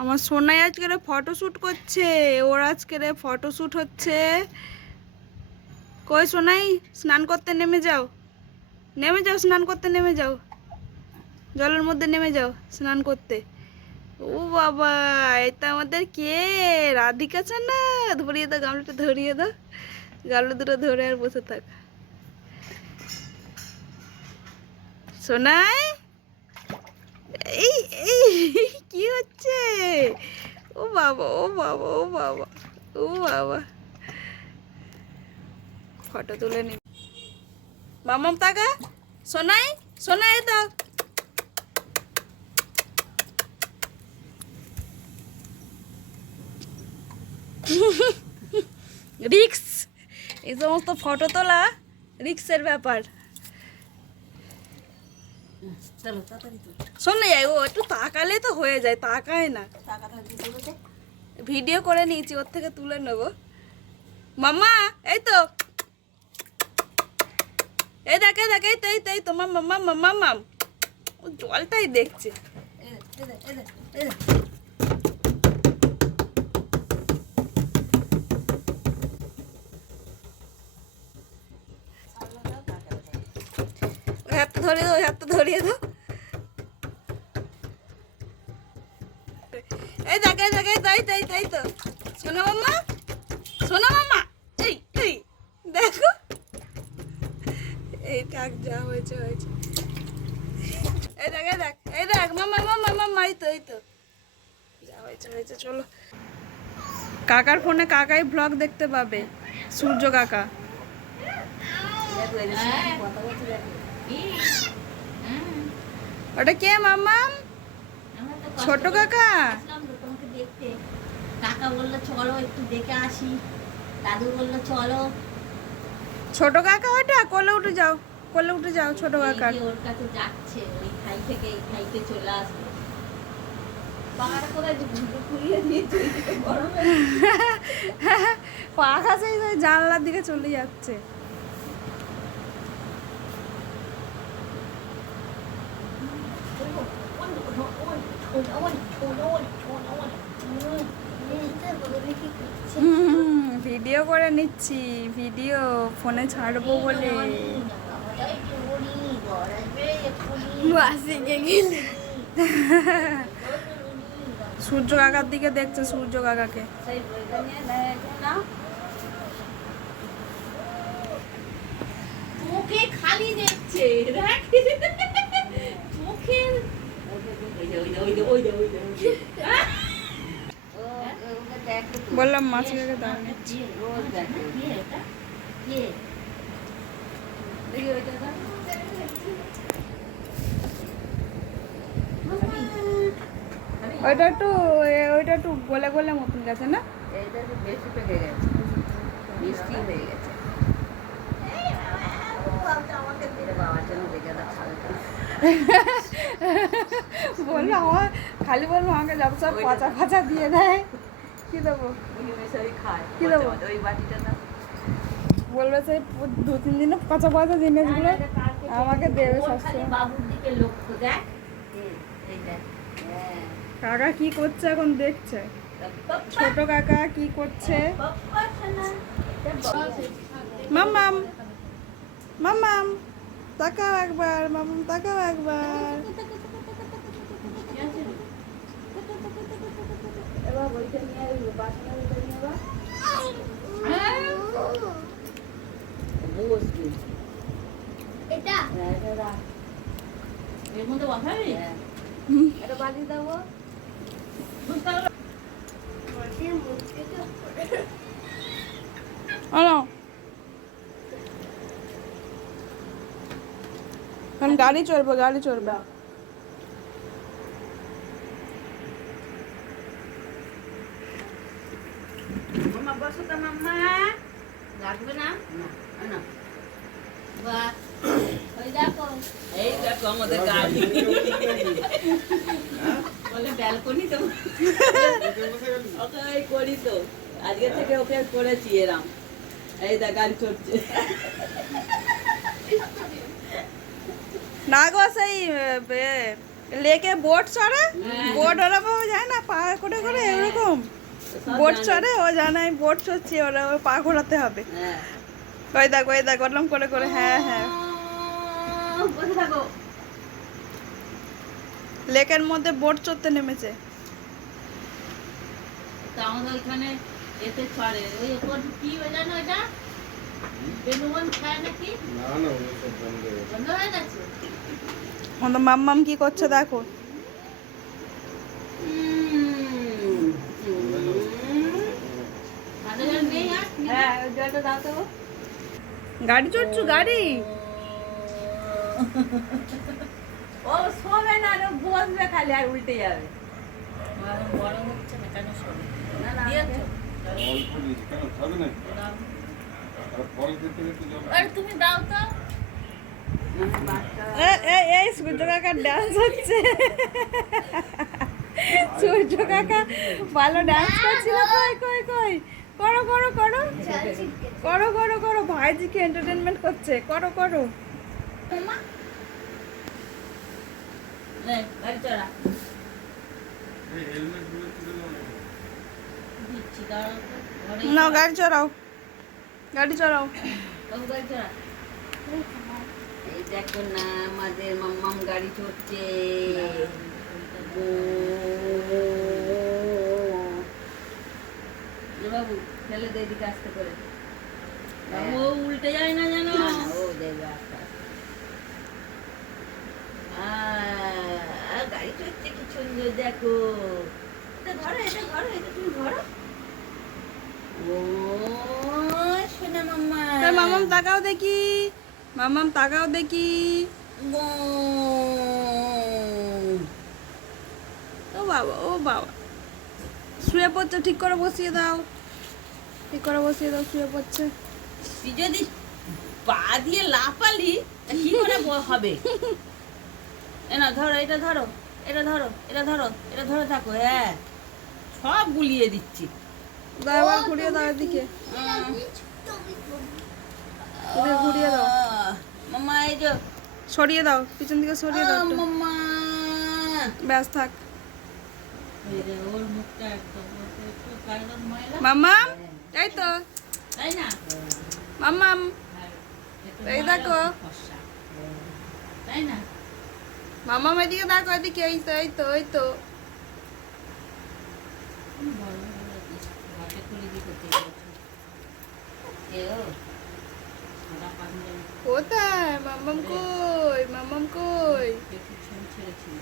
আমার সোনাই আজকের ফটোশ্যুট করছে, ওর আজকের ফটোশ্যুট হচ্ছে। কই সোনাই, স্নান করতে নেমে যাও, নেমে যাও, স্নান করতে নেমে যাও, জলের মধ্যে নেমে যাও স্নান করতে। ও বাবা, এটা আমাদের কে? রাধিকা না? ধরিয়ে দাও গামলাটা, ধরিয়ে দাও, গামলা দুটো ধরে আর বসে থাক। সোনাই, এই এই কি হচ্ছে? ও বাবা, ও বাবা, ও বাবা, ও বাবা, ফটো তুলে নি। মামাম তাকা, সোনাই, সোনাই দাও। রিক্স, এই সমস্ত ফটো তোলা রিক্সের ব্যাপার। শোন না, ও একটু তাকালে তো হয়ে যায়, তাকায় না। ভিডিও করে নিয়েছি, ওর থেকে তুলে নেবো। মাম্মা এই তো, এই দেখ, এই দেখ, এই তো, এই তো, এই তো মাম্মা, মাম্মা, মাম্মাম, ও জলটাই দেখছে। হাতটা ধরিয়ে দাও, হাতটা ধরিয়ে দাও। এই দেখ, এই দেখ, এই তাই তাই তাই তো। শোনো মাম্মা, শোনো মাম্মা, এই এই দেখো, এই থাক, যা হয়েছে হয়েছে। এই দেখ, এই দেখ, এই দেখ মাম্মা, মাম্মা, মাম্মা, এই তো, এই তো, যা হয়েছে হয়েছে। চলো, কাকার ফোনে কাকাই ব্লগ দেখতে পাবে, সূর্য কাকা। ওটা কে মাম্মা? ছোট কাকা। কাকা বললো চলো একটু দেখে আসি, দাদু বললো চলো। ছোট কাকা ওটা, কোলে উঠে যাও, কোলে উঠে যাও ছোট কাকা। ওর কাছে যাচ্ছে, ওই খাই থেকে এই খাইতে চলে আসবে। পাখাটা কোথায় খুলিয়ে দিয়েছে গরমে, পাখা সেই জানলার দিকে চলে যাচ্ছে। ভিডিও করে নিচ্ছি, ভিডিও ফোনে ছাড়বো বলে। সূর্য কাকার দিকে দেখছে, সূর্য কাকাকে। চোখে খালি দেখছে, চোখের বললাম মাছ কাকে দাঁড় নিচ্ছি। ওইটা একটু গলে গলে মতন গেছে না? এইটা বেশি পেকে গেছে, মিষ্টি হয়ে গেছে। বললো আমার, খালি বলবো আমাকে যত সব পচা ফাচা দিয়ে দেয়, কি দেবো? কি দেবো? বলবে সেই 2-3 দিনে পচা পচা জিনিসগুলো আমাকে দেবে সবসময়। বাবুর দিকে লক্ষ্য দেখ, কাকা কি করছে এখন দেখছে, ছোট কাকা কি করছে। মাম্মাম, মাম্মাম তাকাও একবার, মাম্মাম তাকাও একবার। এবার বইটা নিয়ে আসবো, বাসনের বইটা নিয়ে বা এটা এর মধ্যে বসাবি, এটা বাজি দেবো। এখন গাড়ি চলবে, গাড়ি চলবে। বসো তো মাম্মা, লাগবে না, না বা ওই দেখো, এই দেখো আমাদের গাড়ি, বলে ব্যালকনি তো ওকে করি তো, আজকে থেকে ওকে করেছি এরাম। এই দেখ গাড়ি চড়ছে না গো, সেই লেকে বোট চড়ে, বোট ওরা বাবা যায় না পা করে করে এরকম বোট চড়ে, ও জানে আমি বোট চড়ছি, ওরা ওর পা ঘোরাতে হবে। হ্যাঁ ওই দেখ ওরকম করে করে, হ্যাঁ হ্যাঁ। বসে থাকো। লেকের মধ্যে বোট চড়তে নেমেছে। তা আমাদের ওইখানে এতে চড়ে ওই ওপর কি হয়ে জানো এটা বেনুবন খায় নাকি বন্ধ হয়ে গেছে। আমাদের মাম্মাম কি করছে দেখো। ভালো জল নেই আর হ্যাঁ ওই জলটা দাও তো। গাড়ি চড়ছু গাড়ি? ও শোবে না, ও বসবে খালি আর উল্টে যাবে। বড় হচ্ছে না কেন শোবে না? না দিয়েছো আরে তুমি দাও তো। এই সূর্য কাকার ডান্স হচ্ছে। সূর্য কাকা ভালো ডান্স করছিল। কই কই কই, করো করো করো করো করো করো, ভাইজিকে এন্টারটেনমেন্ট করছে, করো করো। নে গাড়ি চড়া দিচ্ছি, দাঁড়াও তো। ঘরে না গাড়ি চড়াও, গাড়ি চড়াও। বাবু গাড়ি চড়া। এই দেখো না আমাদের মাম্মাম গাড়ি চড়ছে। বাবু ফেলে দে এদিকে আস্তে করে। বাবু ও উল্টে যায় না জানো। ও দেখবে আস্তে আস্তে। গাড়ি চড়ছে কি সুন্দর দেখো। এটা ধরো এটা ধরো, এটা তুমি ধরো। ও সোনা মাম্মা। তার মামাম তাকাও দেখি, মামাম তাকাও দেখি। ও বাবা ও বাবা, শুয়ে পড়ছে, ঠিক করে বসিয়ে দাও, ঠিক করে বসিয়ে দাও, শুয়ে পড়ছে। তুই যদি পা দিয়ে লাফালি তা কি করে হবে? এ না ধরো, এটা ধরো, এটা ধরো, এটা ধরো, এটা ধরে থাকো। হ্যাঁ সব গুলিয়ে দিচ্ছি। দাও আবার ঘুরিয়ে দাও এদিকে, ঘুরিয়ে দাও, মাম্মা এই যে সরিয়ে দাও, পিছন দিকে সরিয়ে দাও একটু। মাম্মা ব্যাস থাক। এই রে, ওর মুখটা একদম একটু কালো ময়লা। মাম্মাম এই তো, তাই না? মাম্মাম আর একটু এই ময়লা, দেখো। একটু ফর্সা। তাই না? মাম্মাম এদিকে দেখো, এদিকে, এই তো এই তো এই তো। বড় হয়ে গেছিস, ঘাটে খুলে দিয়ে করতে গেছো। এও সাদা পাঞ্জাবি কোথায় মাম্মাম, কই মাম্মাম কই? একটু ছেড়েছিল।